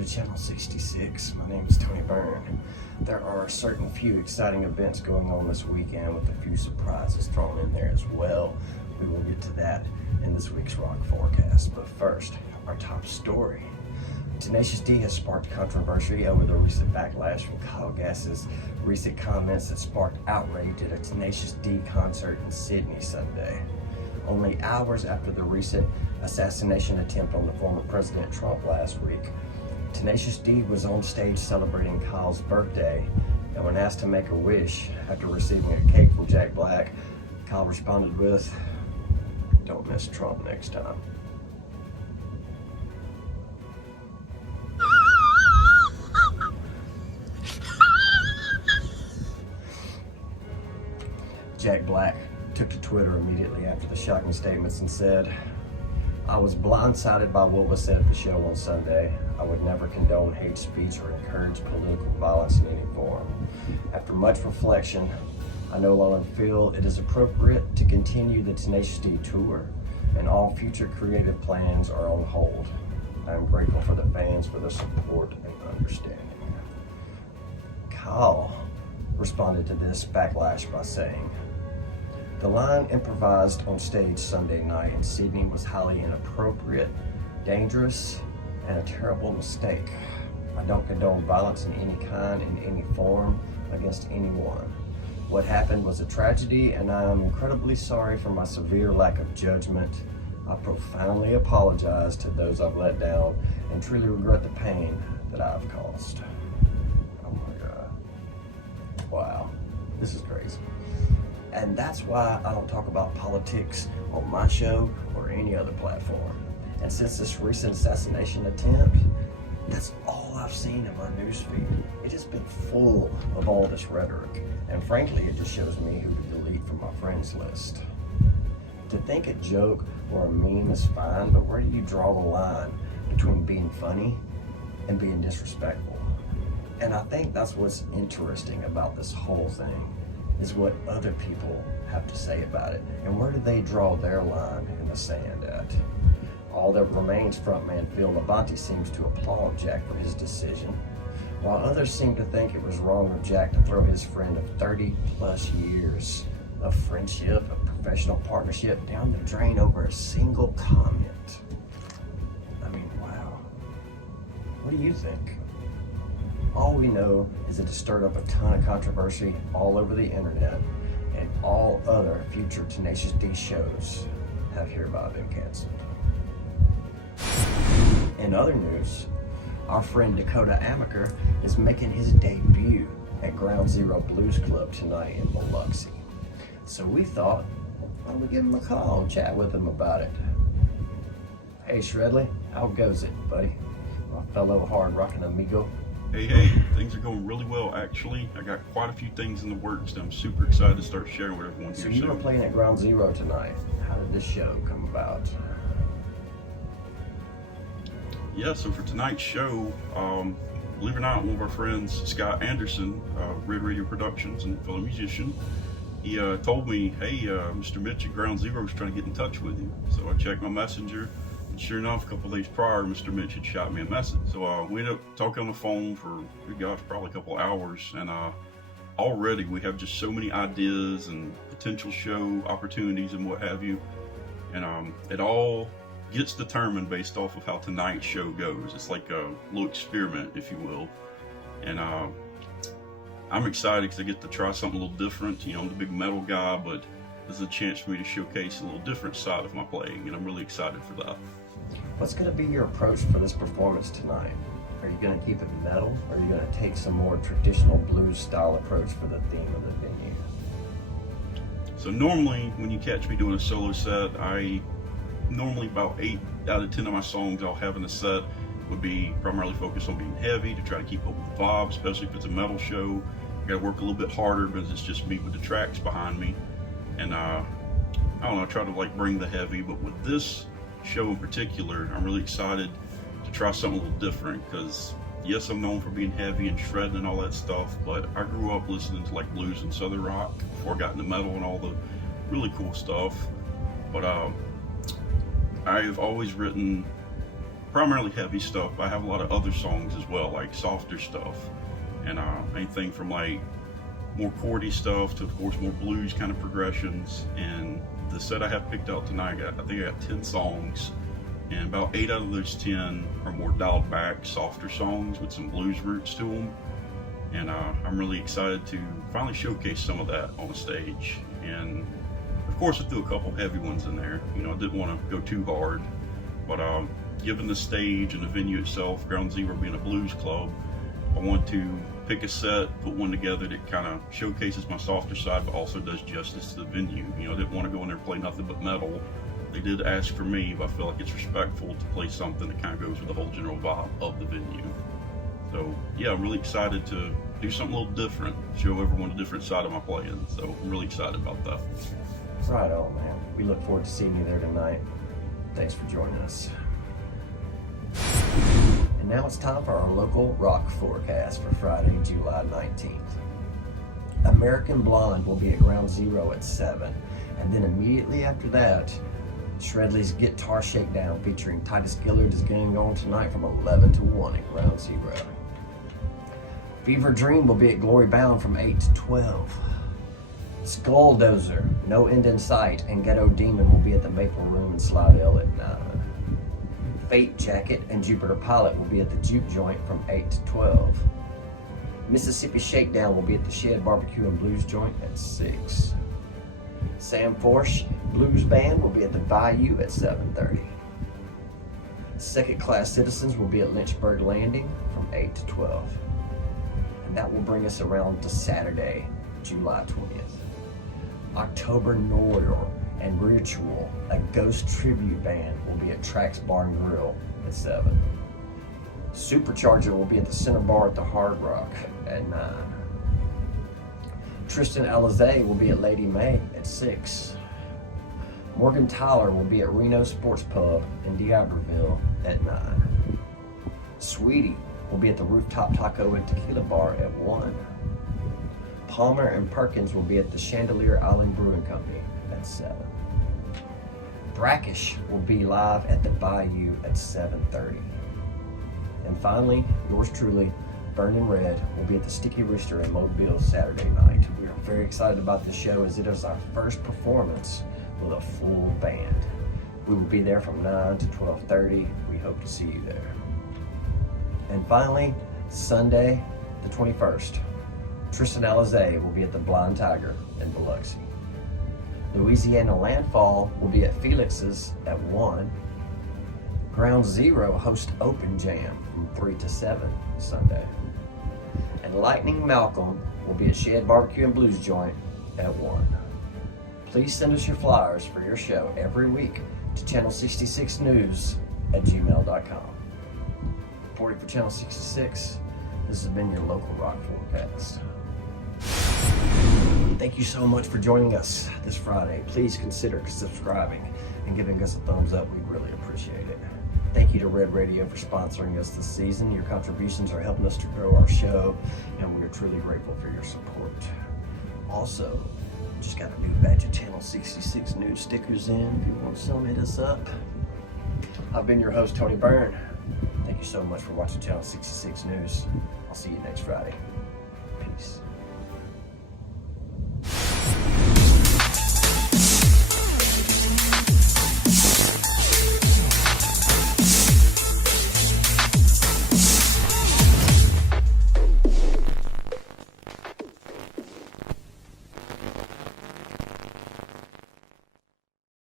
to Channel 66. My name is Tony Byrne. There are a certain few exciting events going on this weekend with a few surprises thrown in there as well. We will get to that in this week's rock forecast. But first, our top story. Tenacious D has sparked controversy over the recent backlash from Kyle Gass's recent comments that sparked outrage at a Tenacious D concert in Sydney Sunday. Only hours after the recent assassination attempt on the former President Trump last week, Tenacious D was on stage celebrating Kyle's birthday, and when asked to make a wish after receiving a cake from Jack Black, Kyle responded with, "Don't miss Trump next time." Jack Black took to Twitter immediately after the shocking statements and said, "I was blindsided by what was said at the show on Sunday. I would never condone hate speech or encourage political violence in any form. After much reflection, I no longer feel it is appropriate to continue the Tenacious D tour, and all future creative plans are on hold. I am grateful for the fans for their support and understanding." Kyle responded to this backlash by saying, "The line improvised on stage Sunday night in Sydney was highly inappropriate, dangerous, and a terrible mistake. I don't condone violence in any kind, in any form, against anyone. What happened was a tragedy, and I am incredibly sorry for my severe lack of judgment. I profoundly apologize to those I've let down and truly regret the pain that I've caused." Oh my God. Wow, this is crazy. And that's why I don't talk about politics on my show or any other platform. And since this recent assassination attempt, that's all I've seen in my newsfeed. It has been full of all this rhetoric. And frankly, it just shows me who to delete from my friends list. To think a joke or a meme is fine, but where do you draw the line between being funny and being disrespectful? And I think that's what's interesting about this whole thing, is what other people have to say about it, and where do they draw their line in the sand at? All that remains frontman Phil Labonte seems to applaud Jack for his decision, while others seem to think it was wrong of Jack to throw his friend of 30 plus years of friendship, of professional partnership down the drain over a single comment. I mean, wow. What do you think? All we know is it has stirred up a ton of controversy all over the internet, and all other future Tenacious D shows have hereby been canceled. In other news, our friend Dakota Amaker is making his debut at Ground Zero Blues Club tonight in Biloxi. So we thought, why don't we give him a call and chat with him about it? Hey Shredley, how goes it, buddy? My fellow hard-rocking amigo. Hey, things are going really well actually. I got quite a few things in the works that I'm super excited to start sharing with everyone here soon. So you were playing at Ground Zero tonight. How did this show come about? Yeah, so for tonight's show, believe it or not, one of our friends, Scott Anderson, Red Radio Productions and fellow musician, he told me, hey, Mr. Mitch at Ground Zero is trying to get in touch with you. So I checked my messenger. Sure enough, a couple days prior, Mr. Mitch had shot me a message. So we ended up talking on the phone for, good gosh, probably a couple hours. And already we have just so many ideas and potential show opportunities and what have you. And it all gets determined based off of how tonight's show goes. It's like a little experiment, if you will. And I'm excited because I get to try something a little different. You know, I'm the big metal guy, but this is a chance for me to showcase a little different side of my playing, and I'm really excited for that. What's going to be your approach for this performance tonight? Are you going to keep it metal, or are you going to take some more traditional blues style approach for the theme of the venue? So normally when you catch me doing a solo set, I normally about 8 out of 10 of my songs I'll have in the set would be primarily focused on being heavy to try to keep up with the vibe, especially if it's a metal show. I got to work a little bit harder because it's just me with the tracks behind me. And I don't know, I try to like bring the heavy, but with this show in particular, I'm really excited to try something a little different because yes, I'm known for being heavy and shredding and all that stuff, but I grew up listening to like blues and southern rock before I got into metal and all the really cool stuff. But I've always written primarily heavy stuff. I have a lot of other songs as well, like softer stuff, and anything from like more chordy stuff to, of course, more blues kind of progressions. And the set I have picked out tonight, I think I got 10 songs, and about 8 out of those 10 are more dialed back, softer songs with some blues roots to them. And I'm really excited to finally showcase some of that on the stage. And of course, I threw a couple heavy ones in there. You know, I didn't want to go too hard, but given the stage and the venue itself, Ground Zero being a blues club, I want to pick a set, put one together that kind of showcases my softer side, but also does justice to the venue. You know, I didn't want to go in there and play nothing but metal. They did ask for me, but I feel like it's respectful to play something that kind of goes with the whole general vibe of the venue. So yeah, I'm really excited to do something a little different, show everyone a different side of my playing. So I'm really excited about that. Right on, man. We look forward to seeing you there tonight. Thanks for joining us. And now it's time for our local rock forecast for Friday, July 19th. American Blonde will be at Ground Zero at 7, and then immediately after that, Shredley's Guitar Shakedown featuring Titus Gillard is going on tonight from 11 to 1 at Ground Zero. Fever Dream will be at Glory Bound from 8 to 12. Skulldozer, No End in Sight, and Ghetto Demon will be at the Maple Room in Slidell at 9. Fate Jacket and Jupiter Pilot will be at the Juke Joint from 8 to 12. Mississippi Shakedown will be at the Shed Barbecue and Blues Joint at 6. Sam Forsh Blues Band will be at the Bayou at 7:30. Second Class Citizens will be at Lynchburg Landing from 8 to 12. And that will bring us around to Saturday, July 20th. October Noir and Ritual, a ghost tribute band, will be at Trax Bar and Grill at 7. Supercharger will be at the Center Bar at the Hard Rock at 9. Tristan Alizé will be at Lady May at 6. Morgan Tyler will be at Reno Sports Pub in D'Iberville at 9. Sweetie will be at the Rooftop Taco and Tequila Bar at 1. Palmer and Perkins will be at the Chandelier Island Brewing Company at 7. Brackish will be live at the Bayou at 7:30. And finally, yours truly, Burning Red, will be at the Sticky Rooster in Mobile Saturday night. We are very excited about this show as it is our first performance with a full band. We will be there from 9 to 12:30. We hope to see you there. And finally, Sunday, the 21st, Tristan Alizé will be at the Blind Tiger in Biloxi. Louisiana Landfall will be at Felix's at 1. Ground Zero hosts Open Jam from 3 to 7 Sunday. And Lightning Malcolm will be at Shed Barbecue and Blues Joint at 1. Please send us your flyers for your show every week to channel66news@gmail.com. Reporting for Channel 66, this has been your local rock forecast. Thank you so much for joining us this Friday. Please consider subscribing and giving us a thumbs up. We really appreciate it. Thank you to Red Radio for sponsoring us this season. Your contributions are helping us to grow our show, and we are truly grateful for your support. Also, just got a new batch of Channel 66 News stickers in. If you want some, hit us up. I've been your host, Tony Byrne. Thank you so much for watching Channel 66 News. I'll see you next Friday.